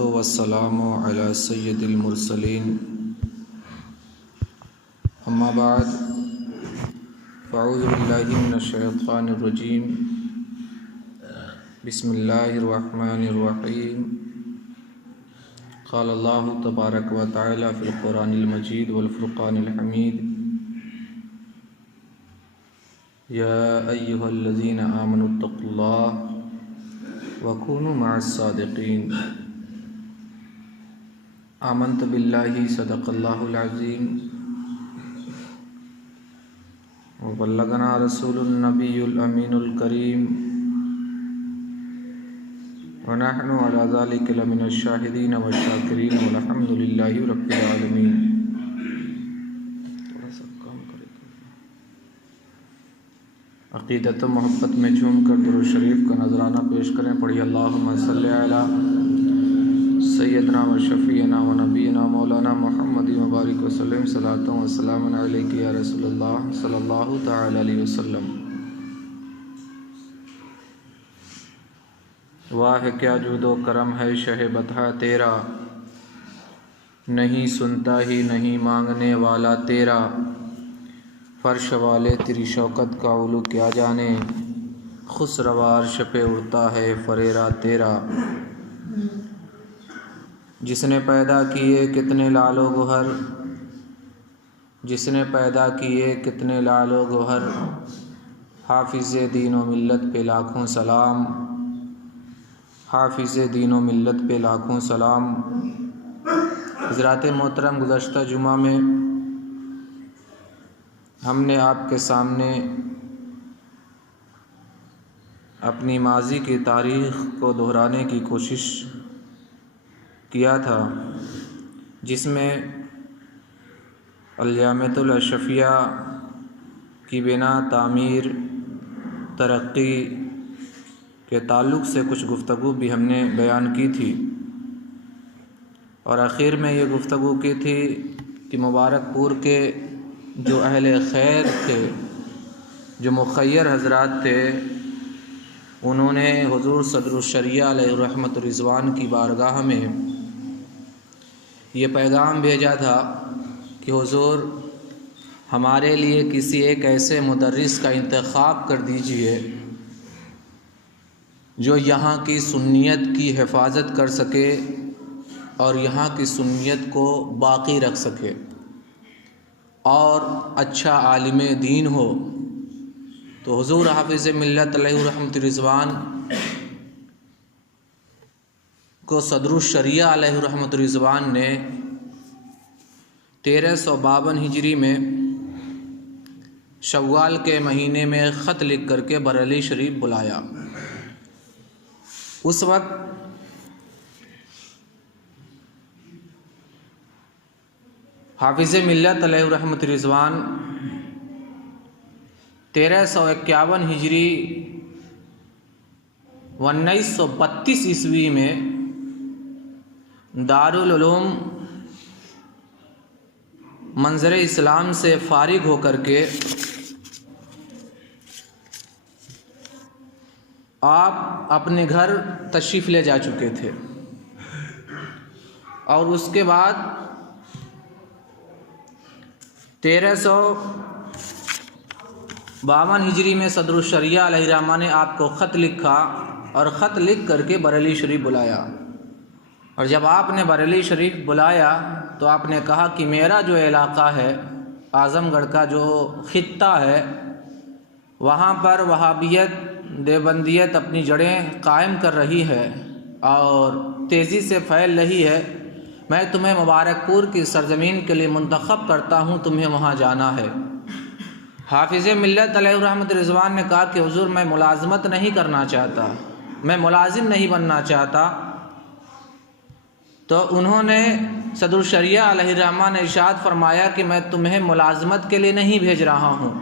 والسلام علی سید المرسلین اما بعد فاعوذ باللہ من الشیطان الرجیم بسم اللہ الرحمن الرحیم قال اللہ تبارک و تعالی فی القرآن المجید والفرقان الحمید یا ایہا الذین آمنوا اتقوا اللہ وکونوا مع الصادقین آمنت باللہ صدق اللہ العظیم وبلغنا رسول النبی الامین الکریم ونحن علی ذلک لمن الشاہدین والشاکرین والحمد للہ رب العالمین۔ عقیدت و محبت میں جھوم کر درود شریف کا نذرانہ پیش کریں۔ پڑھی اللہم صلی علی سیدنا و شفیعنا و نبینا مولانا محمد مبارک وسلم صلاۃ و سلام علیک یا رسول اللہ صلی اللہ تعالی علیہ وسلم۔ واہ کیا جود و کرم ہے شہ بطحہ تیرا، نہیں سنتا ہی نہیں مانگنے والا تیرا، فرش والے تیری شوکت کا علو کیا جانے، خسروا عرش پہ اڑتا ہے فریرا تیرا۔ جس نے پیدا کیے کتنے لال و گوہر، جس نے پیدا کیے کتنے لال و گوہر، حافظ دین و ملت پہ لاکھوں سلام، حافظ دین و ملت پہ لاکھوں سلام۔ حضرات محترم، گزشتہ جمعہ میں ہم نے آپ کے سامنے اپنی ماضی کی تاریخ کو دہرانے کی کوشش کیا تھا، جس میں الجامعۃ الاشرفیہ کی بنا تعمیر ترقی کے تعلق سے کچھ گفتگو بھی ہم نے بیان کی تھی، اور آخر میں یہ گفتگو کی تھی کہ مبارک پور کے جو اہل خیر تھے، جو مخیر حضرات تھے، انہوں نے حضور صدر الشریعہ علیہ الرحمۃ الرضوان کی بارگاہ میں یہ پیغام بھیجا تھا کہ حضور ہمارے لیے کسی ایک ایسے مدرس کا انتخاب کر دیجئے جو یہاں کی سنیت کی حفاظت کر سکے اور یہاں کی سنیت کو باقی رکھ سکے، اور اچھا عالم دین ہو۔ تو حضور حافظ ملت علیہ الرحمۃ الرضوان کو صدر الشریعہ علیہ الرحمۃ الرضوان نے 1352 ہجری میں شوال کے مہینے میں خط لکھ کر کے بریلی شریف بلایا۔ اس وقت حافظ ملت علیہ الرحمۃ الرضوان 1351 ہجری 1932 عیسوی میں دارالعلوم منظر اسلام سے فارغ ہو کر کے آپ اپنے گھر تشریف لے جا چکے تھے، اور اس کے بعد 1352 ہجری میں صدر الشریعہ علیہ الرحمٰ نے آپ کو خط لکھا، اور خط لکھ کر کے بریلی شریف بلایا۔ اور جب آپ نے بریلی شریف بلایا تو آپ نے کہا کہ میرا جو علاقہ ہے، اعظم گڑھ کا جو خطہ ہے، وہاں پر وہابیت دیوبندیت اپنی جڑیں قائم کر رہی ہے اور تیزی سے پھیل رہی ہے۔ میں تمہیں مبارک پور کی سرزمین کے لیے منتخب کرتا ہوں، تمہیں وہاں جانا ہے۔ حافظ ملت علیہ الرحمۃ الرضوان نے کہا کہ حضور میں ملازمت نہیں کرنا چاہتا، میں ملازم نہیں بننا چاہتا۔ تو انہوں نے صدر الشریعہ علیہ الرحمٰ نے ارشاد فرمایا کہ میں تمہیں ملازمت کے لیے نہیں بھیج رہا ہوں،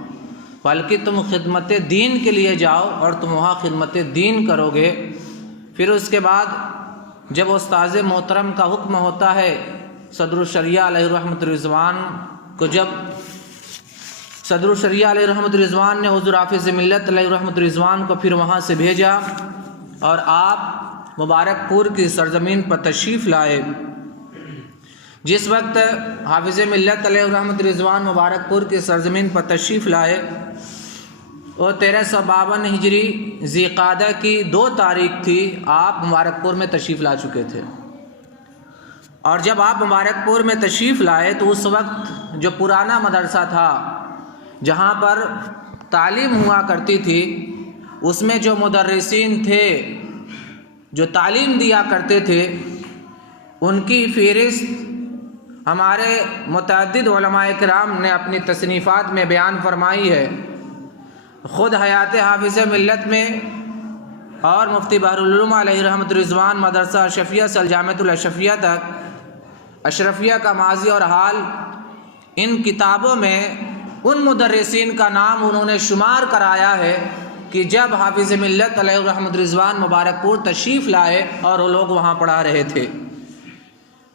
بلکہ تم خدمت دین کے لیے جاؤ اور تم وہاں خدمت دین کرو گے۔ پھر اس کے بعد جب استاذ محترم کا حکم ہوتا ہے صدر الشریعہ علیہ الرحمۃ الرضوان کو، جب صدر الشریعہ علیہ الرحمۃ الرضوان نے حضور حافظ ملت علیہ الرحمۃ الرضوان کو پھر وہاں سے بھیجا، اور آپ مبارک پور کی سرزمین پر تشریف لائے، جس وقت حافظ ملت علیہ الرحمۃ رضوان مبارک پور کی سرزمین پر تشریف لائے وہ 1352 ہجری ذی قعدہ کی 2 تاریخ تھی، آپ مبارک پور میں تشریف لا چکے تھے۔ اور جب آپ مبارک پور میں تشریف لائے تو اس وقت جو پرانا مدرسہ تھا جہاں پر تعلیم ہوا کرتی تھی، اس میں جو مدرسین تھے جو تعلیم دیا کرتے تھے ان کی فہرست ہمارے متعدد علماء کرام نے اپنی تصنیفات میں بیان فرمائی ہے۔ خود حیات حافظ ملت میں اور مفتی بحرالعلوم علیہ رحمۃ رضوان مدرسہ اشرفیہ سے الجامعۃ الاشرفیہ تک، اشرفیہ کا ماضی اور حال، ان کتابوں میں ان مدرسین کا نام انہوں نے شمار کرایا ہے کہ جب حافظ ملت علیہ الرحمۃ رضوان مبارک پور تشریف لائے اور وہ لوگ وہاں پڑھا رہے تھے۔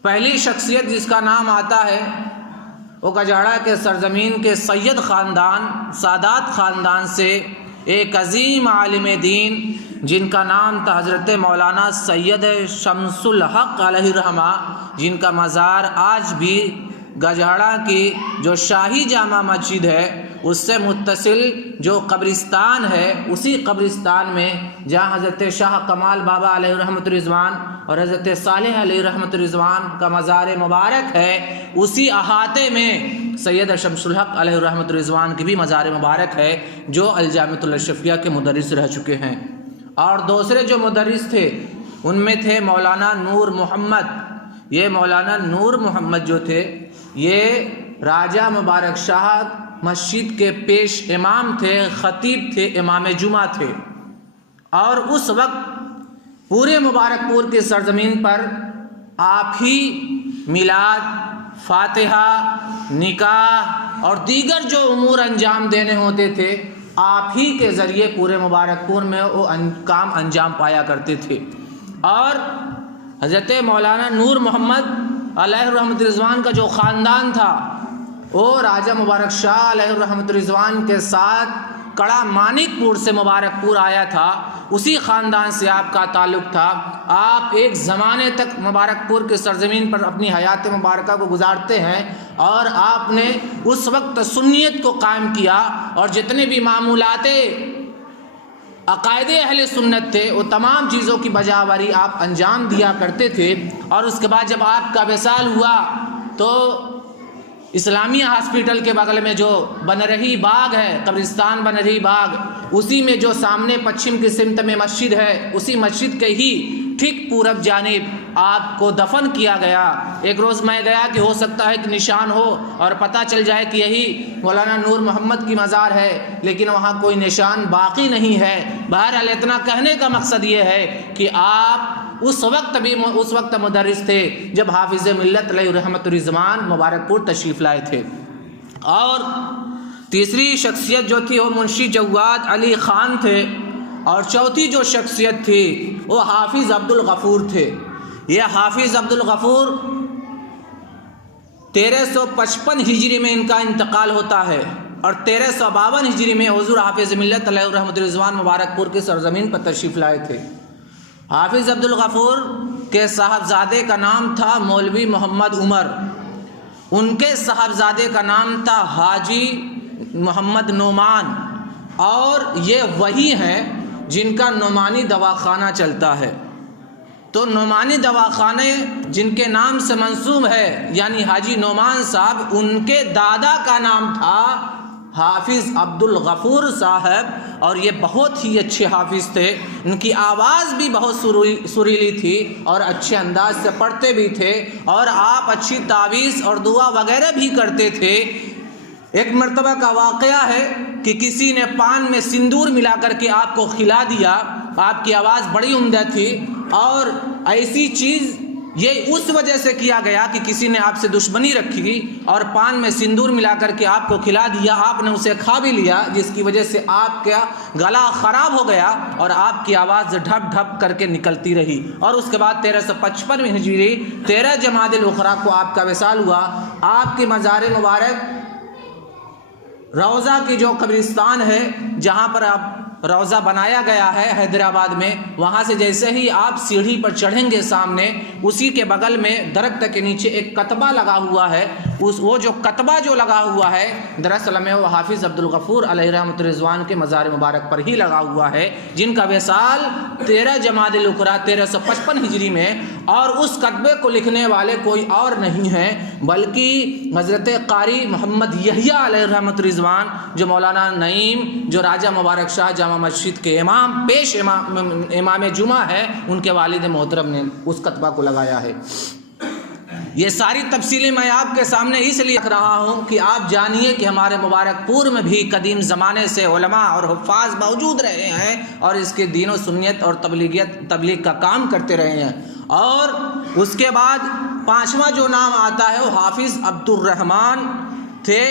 پہلی شخصیت جس کا نام آتا ہے وہ گجاڑا کے سرزمین کے سید خاندان، سادات خاندان سے ایک عظیم عالم دین جن کا نام تھا حضرت مولانا سید شمس الحق علیہ الرحمہ، جن کا مزار آج بھی گجاڑا کی جو شاہی جامع مسجد ہے اس سے متصل جو قبرستان ہے، اسی قبرستان میں جہاں حضرت شاہ کمال بابا علیہ رحمۃ رضوان اور حضرت صالح علیہ رحمۃ رضوان کا مزار مبارک ہے، اسی احاطے میں سید شمس الحق علیہ رحمۃ رضوان کی بھی مزار مبارک ہے جو الجامعۃ الاشرفیہ کے مدرس رہ چکے ہیں۔ اور دوسرے جو مدرس تھے ان میں تھے مولانا نور محمد۔ یہ مولانا نور محمد جو تھے یہ راجہ مبارک شاہ مسجد کے پیش امام تھے، خطیب تھے، امام جمعہ تھے، اور اس وقت پورے مبارک پور کی سرزمین پر آپ ہی میلاد، فاتحہ، نکاح اور دیگر جو امور انجام دینے ہوتے تھے آپ ہی کے ذریعے پورے مبارک پور میں وہ کام انجام پایا کرتے تھے۔ اور حضرت مولانا نور محمد علیہ الرحمۃ رضوان کا جو خاندان تھا وہ راجہ مبارک شاہ علیہ الرحمۃ رضوان کے ساتھ کڑا مانک پور سے مبارک پور آیا تھا، اسی خاندان سے آپ کا تعلق تھا۔ آپ ایک زمانے تک مبارک پور کی سرزمین پر اپنی حیات مبارکہ کو گزارتے ہیں اور آپ نے اس وقت سنیت کو قائم کیا اور جتنے بھی معمولات عقائد اہل سنت تھے وہ تمام چیزوں کی بجاوری آپ انجام دیا کرتے تھے۔ اور اس کے بعد جب آپ کا وصال ہوا تو اسلامیہ ہاسپٹل کے بغل میں جو بن رہی باغ ہے، قبرستان بن رہی باغ، اسی میں جو سامنے پچھم کی سمت میں مسجد ہے، اسی مسجد کے ہی ٹھیک پورب جانب آپ کو دفن کیا گیا۔ ایک روز میں گیا کہ ہو سکتا ہے کہ نشان ہو اور پتہ چل جائے کہ یہی مولانا نور محمد کی مزار ہے، لیکن وہاں کوئی نشان باقی نہیں ہے۔ بہرحال اتنا کہنے کا مقصد یہ ہے کہ آپ اس وقت مدرس تھے جب حافظ ملت علیہ رحمۃ رضوان مبارک پور تشریف لائے تھے۔ اور تیسری شخصیت جو تھی وہ منشی جواد علی خان تھے، اور چوتھی جو شخصیت تھی وہ حافظ عبد الغفور تھے۔ یہ حافظ عبد الغفور 1355 ہجری میں ان کا انتقال ہوتا ہے اور 1352 ہجری میں حضور حافظ ملت علیہ الرحمۃ رضوان مبارک پور کی سرزمین پر تشریف لائے تھے۔ حافظ عبد الغفور کے صاحبزادے کا نام تھا مولوی محمد عمر، ان کے صاحبزادے کا نام تھا حاجی محمد نعمان، اور یہ وہی ہیں جن کا نعمانی دواخانہ چلتا ہے۔ تو نعمانی دواخانے جن کے نام سے منسوب ہے یعنی حاجی نعمان صاحب، ان کے دادا کا نام تھا حافظ عبد الغفور صاحب، اور یہ بہت ہی اچھے حافظ تھے۔ ان کی آواز بھی بہت سریلی تھی اور اچھے انداز سے پڑھتے بھی تھے، اور آپ اچھی تعویذ اور دعا وغیرہ بھی کرتے تھے۔ ایک مرتبہ کا واقعہ ہے کہ کسی نے پان میں سندور ملا کر کے آپ کو کھلا دیا، آپ کی آواز بڑی عمدہ تھی، اور ایسی چیز یہ اس وجہ سے کیا گیا کہ کسی نے آپ سے دشمنی رکھی اور پان میں سندور ملا کر کے آپ کو کھلا دیا، آپ نے اسے کھا بھی لیا، جس کی وجہ سے آپ کا گلا خراب ہو گیا اور آپ کی آواز ڈھپ ڈھپ کر کے نکلتی رہی۔ اور اس کے بعد 1355 ہجری 13 جمادی الاخری کو آپ کا وصال ہوا۔ آپ کی مزار مبارک روضہ کی جو قبرستان ہے جہاں پر آپ روضہ بنایا گیا ہے حیدرآباد میں، وہاں سے جیسے ہی آپ سیڑھی پر چڑھیں گے سامنے، اسی کے بغل میں درخت کے نیچے ایک کتبہ لگا ہوا ہے. وہ جو کتبہ جو لگا ہوا ہے دراصل میں وہ حافظ عبدالغفور علیہ رحمۃ رضوان کے مزار مبارک پر ہی لگا ہوا ہے، جن کا وصال 13 جمادی الاخری 1355 ہجری میں، اور اس کتبے کو لکھنے والے کوئی اور نہیں ہیں بلکہ حضرت قاری محمد یحییٰ علیہ رحمۃ رضوان، جو مولانا نعیم جو راجہ مبارک شاہ جامع مسجد کے امام جمعہ ہے، ان کے والد محترم نے اس کتبہ کو لگایا ہے. یہ ساری تفصیلیں میں آپ کے سامنے اس لیے رکھ رہا ہوں کہ آپ جانیے کہ ہمارے مبارک پور میں بھی قدیم زمانے سے علماء اور حفاظ موجود رہے ہیں اور اس کے دین و سنت اور تبلیغ کا کام کرتے رہے ہیں. اور اس کے بعد 5واں جو نام آتا ہے وہ حافظ عبد الرحمن تھے.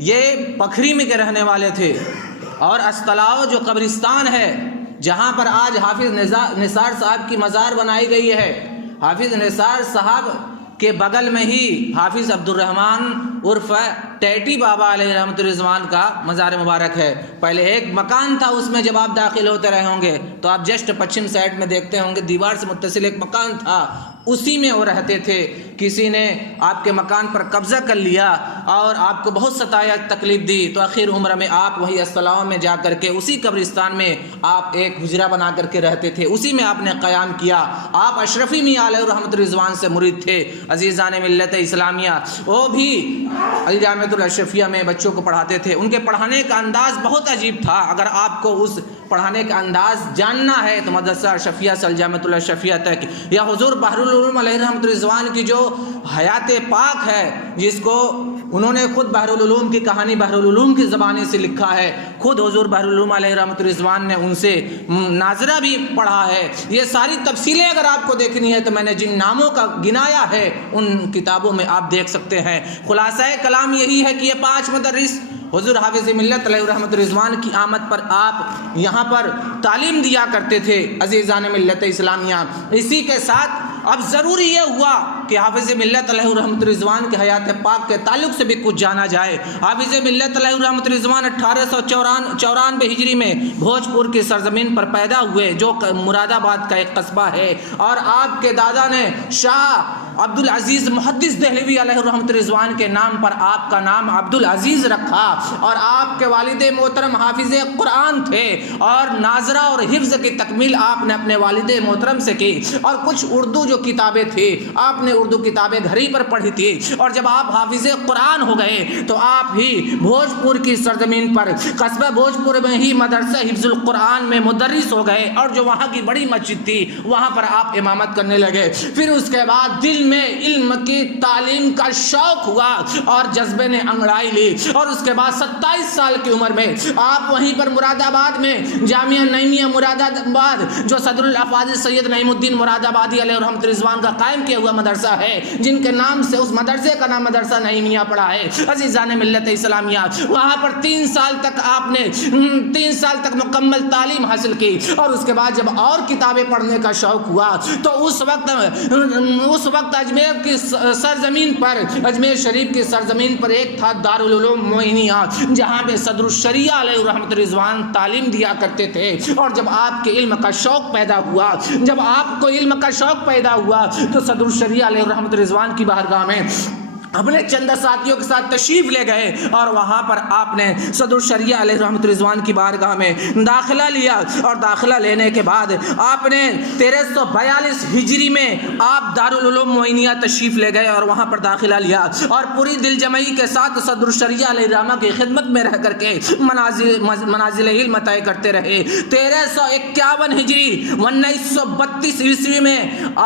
یہ پکھری میں کے رہنے والے تھے، اور استلاؤ جو قبرستان ہے جہاں پر آج حافظ نثار صاحب کی مزار بنائی گئی ہے، حافظ نثار صاحب کے بغل میں ہی حافظ عبد الرحمن عرف ٹیٹی بابا علیہ رحمۃ رضوان کا مزار مبارک ہے. پہلے ایک مکان تھا، اس میں جب آپ داخل ہوتے رہے ہوں گے تو آپ جسٹ پچھم سائڈ میں دیکھتے ہوں گے دیوار سے متصل ایک مکان تھا، اسی میں وہ رہتے تھے. کسی نے آپ کے مکان پر قبضہ کر لیا اور آپ کو بہت ستایا، تکلیف دی، تو آخر عمر میں آپ وہی استلاؤ میں جا کر کے اسی قبرستان میں آپ ایک حجرہ بنا کر کے رہتے تھے، اسی میں آپ نے قیام کیا. آپ اشرفی میاں علیہ رحمۃ رضوان سے مرید تھے. عزیزان ملت اسلامیہ، وہ بھی علی جامعۃ الاشرفیہ میں بچوں کو پڑھاتے تھے. ان کے پڑھانے کا انداز بہت عجیب تھا. اگر آپ کو اس پڑھانے کا انداز جاننا ہے تو مدرسہ اشرفیہ سے جامعۃ الاشرفیہ تک، یا حضور بحر العلوم علیہ رحمۃ رضوان کی جو حیات پاک ہے، جس کو انہوں نے خود بحر العلوم کی کہانی بحر العلوم کی زبانی سے لکھا ہے، خود حضور بحر العلوم علیہ رحمۃ رضوان نے ان سے ناظرہ بھی پڑھا ہے. یہ ساری تفصیلیں اگر آپ کو دیکھنی ہے تو میں نے جن ناموں کا گنایا ہے ان کتابوں میں آپ دیکھ سکتے ہیں. خلاصہ کلام یہی ہے کہ یہ 5 مدرس حضور حافظ ملت علیہ رحمۃ رضوان کی آمد پر آپ یہاں پر تعلیم دیا کرتے تھے. عزیزان ملت اسلامیہ، اسی کے ساتھ اب ضروری یہ ہوا کہ حافظ ملت علیہ رحمۃ رضوان کے حیات پاک کے تعلق سے بھی کچھ جانا جائے. حافظ ملت علیہ رحمۃ رضوان 1894 ہجری میں بھوجپور کی سرزمین پر پیدا ہوئے، جو مراد آباد کا ایک قصبہ ہے، اور آپ کے دادا نے شاہ عبد العزیز محدث دہلوی علیہ رحمۃ رضوان کے نام پر آپ کا نام عبد العزیز رکھا. اور آپ کے والد محترم حافظ قرآن تھے، اور ناظرہ اور حفظ کی تکمیل آپ نے اپنے والد محترم سے کی. اور کچھ اردو جو کتابیں تھی آپ نے اردو کتابیں گھر ہی پر پڑھی تھی. اور جب آپ حافظ قرآن ہو گئے تو آپ ہی بھوجپور کی سرزمین پر قصبہ بھوجپور میں ہی مدرسہ حفظ القرآن میں مدرس ہو گئے، اور جو وہاں کی بڑی مسجد تھی وہاں پر آپ امامت کرنے لگے. پھر اس کے بعد دل میں علم کی تعلیم کا شوق ہوا اور جذبے نے انگڑائی لی، اور اس کے بعد 27 سال کی عمر میں آپ وہیں پر مراد آباد میں جامعہ نعیمیہ مراد آباد، جو صدر الافاضل سید نعیم الدین مراد آبادی علیہ رحمۃ رضوان کا قائم کیا ہوا مدرسہ ہے، جن کے نام سے اس مدرسے کا نام مدرسہ نعیمیہ پڑا ہے. عزیزان ملت اسلامیہ، وہاں پر 3 سال تک آپ نے 3 سال تک مکمل تعلیم حاصل کی. اور اس کے بعد جب اور کتابیں پڑھنے کا شوق ہوا تو اس وقت اجمیر کی سرزمین پر، اجمیر شریف کی سرزمین پر ایک تھا دارالعلوم معینیہ، جہاں پہ صدر الشریعہ علیہ رحمۃ رضوان تعلیم دیا کرتے تھے. اور جب آپ کے علم کا شوق پیدا ہوا، جب آپ کو علم کا شوق پیدا ہوا تو صدر الشریعہ علیہ رحمۃ رضوان کی بارگاہ میں اپنے چند ساتھیوں کے ساتھ تشریف لے گئے، اور وہاں پر آپ نے صدر الشریعہ علیہ رحمۃ رضوان کی بارگاہ میں داخلہ لیا. اور داخلہ لینے کے بعد آپ نے 1342 ہجری میں آپ دارالعلوم معینیہ تشریف لے گئے اور وہاں پر داخلہ لیا، اور پوری دل جمعی کے ساتھ صدر الشریعہ علیہ رحمہ کی خدمت میں رہ کر کے منازل علم طے کرتے رہے. 1351 ہجری 1932 عیسوی میں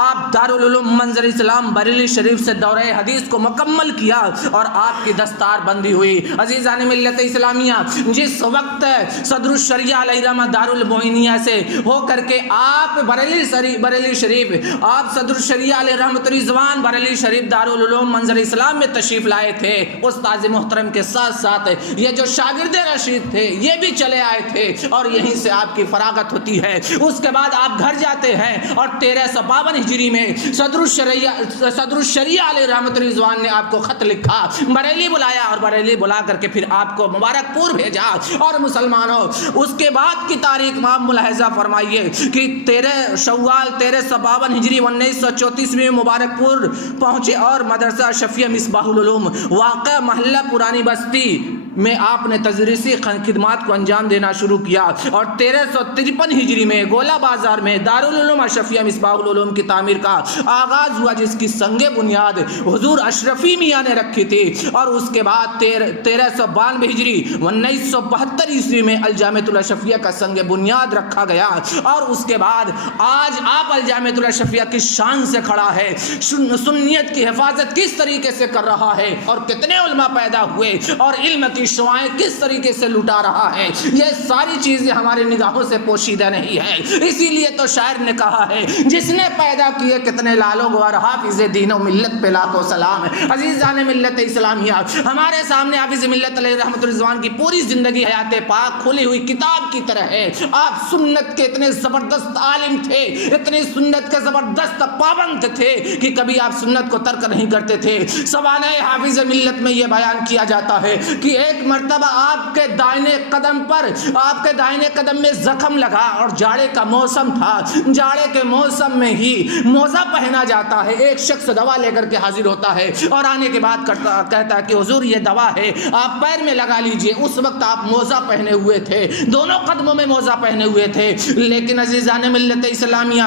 آپ دارالعلوم منظر اسلام بریلی شریف سے دورہ حدیث کو مکمل کیا اور آپ کی دستار بندی ہوئی. عزیزان ملت اسلامیہ، جس وقت صدر الشریعہ علیہ رحمہ دارالمعینیہ سے ہو کر کے آپ بریلی شریف آپ صدر الشریعہ علیہ رحمۃ رضوان بریلی شریف دارالعلوم منظر اسلام میں تشریف لائے تھے، استاذ محترم کے ساتھ ساتھ یہ جو شاگرد رشید تھے یہ بھی چلے آئے تھے، اور یہیں سے آپ کی فراغت ہوتی ہے. اس کے بعد آپ گھر جاتے ہیں اور 1352 ہجری میں صدر الشریعہ علیہ رحمۃ رضوان نے آپ آپ کو خط لکھا، بریلی بلایا اور بریلی بلا کر کے پھر آپ کو مبارک پور بھیجا۔ اور مسلمانوں اس کے بعد کی تاریخ آپ ملاحظہ فرمائیے کہ 13 شوال 1352 ہجری 1934 میں مبارک پور پہنچے اور مدرسہ شفیع مصباح العلوم واقع محلہ پرانی بستی میں آپ نے تدریسی خدمات کو انجام دینا شروع کیا، اور 1353 ہجری میں گولہ بازار میں دارالعلوم اشرفیہ مصباح العلوم کی تعمیر کا آغاز ہوا، جس کی سنگ بنیاد حضور اشرفی میاں نے رکھی تھی۔ اور اس کے بعد 1392 ہجری 1972 عیسوی میں الجامعۃ الاشرفیہ کا سنگ بنیاد رکھا گیا، اور اس کے بعد آج آپ الجامعۃ الاشرفیہ کی شان سے کھڑا ہے، سنیت کی حفاظت کس طریقے سے کر رہا ہے، اور کتنے علماء پیدا ہوئے، اور علم کی شعائیں کس طریقے سے لٹا رہا ہے، یہ ساری چیزیں ہماری نگاہوں سے پوشیدہ نہیں ہے۔ اسی لیے تو شاعر نے کہا ہے، جس نے پیدا کیے کتنے لالوں گوار، حافظ دین و ملت پہ لاکھوں سلام۔ عزیزان ملت اسلامیہ، ہمارے سامنے حافظ ملت علیہ رحمت رضوان کی پوری زندگی حیات پاک کھلی ہوئی کتاب کی طرح ہے۔ آپ سنت کے اتنے زبردست عالم تھے، اتنی سنت کے زبردست پابند تھے کہ کبھی آپ سنت کو ترک نہیں کرتے تھے۔ سوانح حافظ ملت میں یہ بیان کیا جاتا ہے کہ ایک مرتبہ آپ کے دائیں قدم میں زخم لگا اور جاڑے کا موسم تھا، جاڑے کے موسم میں ہی موزہ پہنا جاتا ہے۔ ایک شخص دوا لے کر کے حاضر ہوتا ہے اور آنے کے بعد کہتا ہے کہ حضور یہ دوا ہے، آپ پیر میں لگا لیجئے۔ اس وقت آپ موزہ پہنے ہوئے تھے، دونوں قدموں میں موزہ پہنے ہوئے تھے، لیکن عزیزان ملت اسلامیہ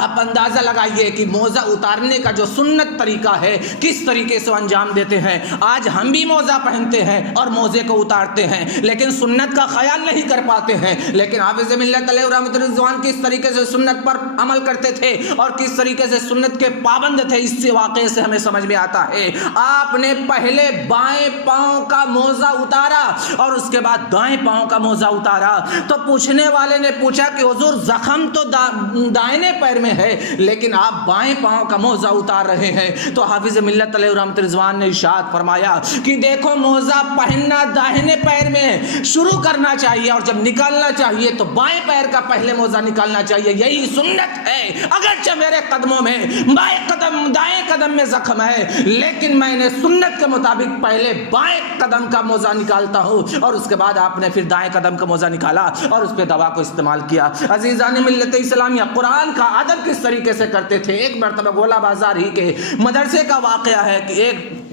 آپ اندازہ لگائیے کہ موزہ اتارنے کا جو سنت طریقہ ہے کس طریقے سے انجام دیتے ہیں۔ آج ہم بھی موزہ پہنتے ہیں اور موزے کو اتارتے ہیں، لیکن سنت کا خیال نہیں کر پاتے ہیں۔ لیکن حافظ ملت علیہ رحمت رضوان کس طریقے سے سنت پر عمل کرتے تھے اور کس طریقے سے سنت کے پابند تھے، اس سے واقعے سے ہمیں سمجھ میں آتا ہے۔ آپ نے پہلے بائیں پاؤں کا موزہ اتارا اور اس کے بعد دائیں پاؤں کا موزہ اتارا، تو پوچھنے والے نے پوچھا کہ حضور زخم تو دائیں پیر میں ہے، لیکن آپ بائیں پاؤں کا موزہ اتار رہے ہیں۔ تو حافظ ملت علیہ رحمت رضوان نے ارشاد فرمایا کہ دیکھو، موزہ پہننا داہنے پیر میں شروع کرنا چاہیے، اور جب نکالنا چاہیے تو بائیں پیر کا پہلے موزہ نکالنا چاہیے، یہی سنت ہے۔ اگرچہ میرے قدموں میں دائیں قدم میں زخم ہے، لیکن میں نے سنت کے مطابق پہلے بائیں قدم کا موزہ نکالتا ہوں، اور اس کے بعد آپ نے پھر دائیں قدم کا موزہ نکالا اور اس پہ دوا کو استعمال کیا۔ عزیزان ملت اسلامیہ، قرآن کا ادب کس طریقے سے کرتے تھے۔ ایک مرتبہ گولہ بازار ہی کے مدرسے کا واقعہ ہے کہ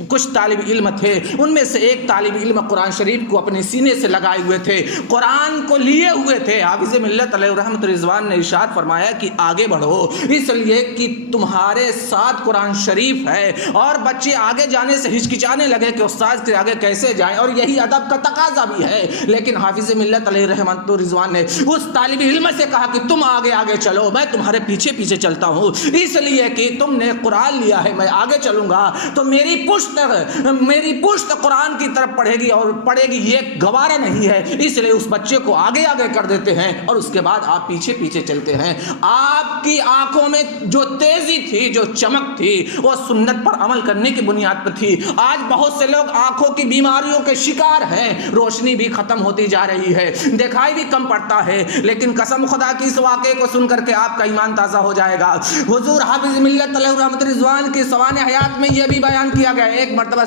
کچھ طالب علم تھے، ان میں سے ایک طالب علم قرآن شریف کو اپنے سینے سے لگائے ہوئے تھے، قرآن کو لیے ہوئے تھے۔ حافظ ملت علیہ رحمت رضوان نے ارشاد فرمایا کہ آگے بڑھو، اس لیے کہ تمہارے ساتھ قرآن شریف ہے، اور بچے آگے جانے سے ہچکچانے لگے کہ استاد کے آگے کیسے جائیں، اور یہی ادب کا تقاضا بھی ہے۔ لیکن حافظ ملت علیہ رحمت رضوان نے اس طالب علم سے کہا کہ تم آگے آگے چلو، میں تمہارے پیچھے چلتا ہوں، اس لیے کہ تم نے قرآن لیا ہے، میں آگے چلوں گا تو میری پشت قرآن کی طرف پڑھے گی، یہ گوارا نہیں ہے۔ اس لیے اس بچے کو آگے آگے کر دیتے ہیں اور اس کے بعد آپ پیچھے پیچھے چلتے ہیں۔ آپ کی آنکھوں میں جو تیزی تھی، جو چمک تھی، وہ سنت پر عمل کرنے کی بنیاد پر تھی۔ آج بہت سے لوگ آنکھوں کی بیماریوں کے شکار ہیں، روشنی بھی ختم ہوتی جا رہی ہے، دکھائی بھی کم پڑتا ہے، لیکن قسم خدا کی اس واقعے کو سن کر کے آپ کا ایمان تازہ ہو جائے گا۔ حضور حافظ ملت علیہ رحمت رضوان کی سوانح حیات میں یہ بھی بیان کیا گیا، ایک مرتبہ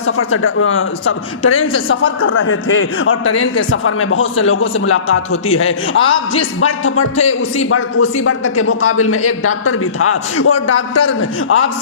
ٹرین سے سفر کر رہے تھے، اور ٹرین کے سفر میں بہت سے لوگوں سے ملاقات ہوتی ہے۔ آپ جس برتھ پر تھے اسی برتھ کے مقابل میں ایک ڈاکٹر بھی تھا، اور ڈاکٹر آپ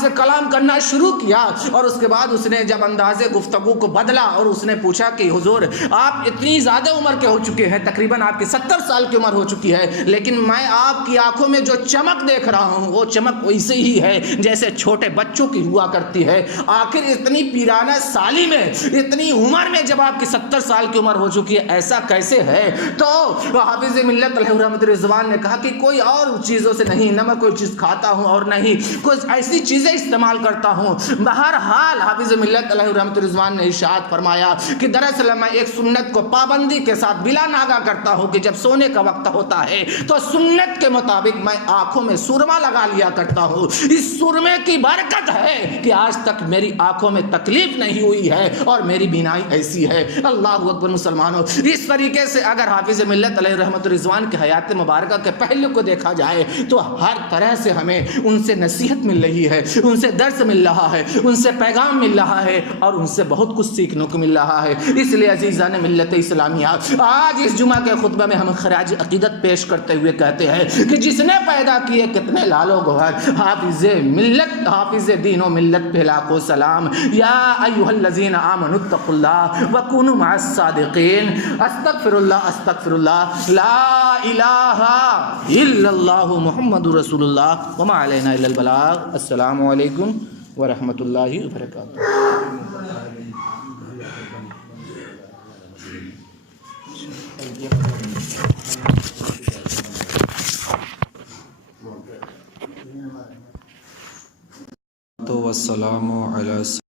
سے کلام کرنا شروع کیا، اور اس کے بعد اس نے جب انداز گفتگو کو بدلا اور اس نے پوچھا کہ حضور آپ اتنی زیادہ عمر کے ہو چکے ہیں، تقریباً آپ کی 70 سال کی عمر ہو چکی ہے، لیکن میں آپ کی آنکھوں میں جو چمک دیکھ رہا ہوں وہ چمک ویسے ہی ہے جیسے چھوٹے بچوں کی ہوا کرتی ہے۔ آخر اتنی پیرانہ سالی میں، اتنی عمر میں جب آپ کی 70 سال کی عمر ہو چکی ہے، ایسا کیسے ہے؟ تو حافظ ملت علیہ رحمت رضوان نے کہا کہ کوئی اور چیزوں سے نہیں، نہ میں کوئی چیز کھاتا ہوں اور نہ ہی کوئی ایسی چیزیں استعمال کرتا ہوں۔ بہرحال حافظ ملت علیہ رحمت رضوان نے ارشاد فرمایا کہ دراصل میں ایک سنت کو پابندی کے ساتھ بلا ناغہ کرتا ہوں کہ جب سونے کا وقت ہوتا ہے تو سنت کے مطابق میں آنکھوں میں سرما لگا لیا کرتا ہوں۔ اس سرمے کی برکت ہے کہ آج تک میری آنکھوں میں تکلیف نہیں ہوئی ہے اور میری بینائی ایسی ہے. اللہ اکبر مسلمانوں. اس طریقے سے اگر حافظ ملت علیہ رحمت رضوان کے حیات مبارکہ کے پہلو کو دیکھا جائے تو ہر طرح سے ہمیں ان سے نصیحت مل رہی ہے, ان سے درس مل رہا ہے, ان سے پیغام مل رہا ہے اور ان سے بہت کچھ سیکھنے کو مل رہا ہے. اس لیے عزیزان ملت اسلامیہ, آج اس جمعہ کے خطبہ میں ہم خراج عقیدت پیش کرتے ہوئے کہتے ہیں کہ جس نے پیدا کیے کتنے لالو گوہر, حافظ ملت, حافظ دین و ملت پہ لاکھوں سلام. یا ایھا الذین آمنوا اتقوا اللہ وکونوا مع الصادقین. استغفر اللہ لا الہ الا اللہ محمد رسول اللہ وما علینا الا البلاغ. السلام علیکم ورحمۃ اللہ وبرکاتہ. والسلام علی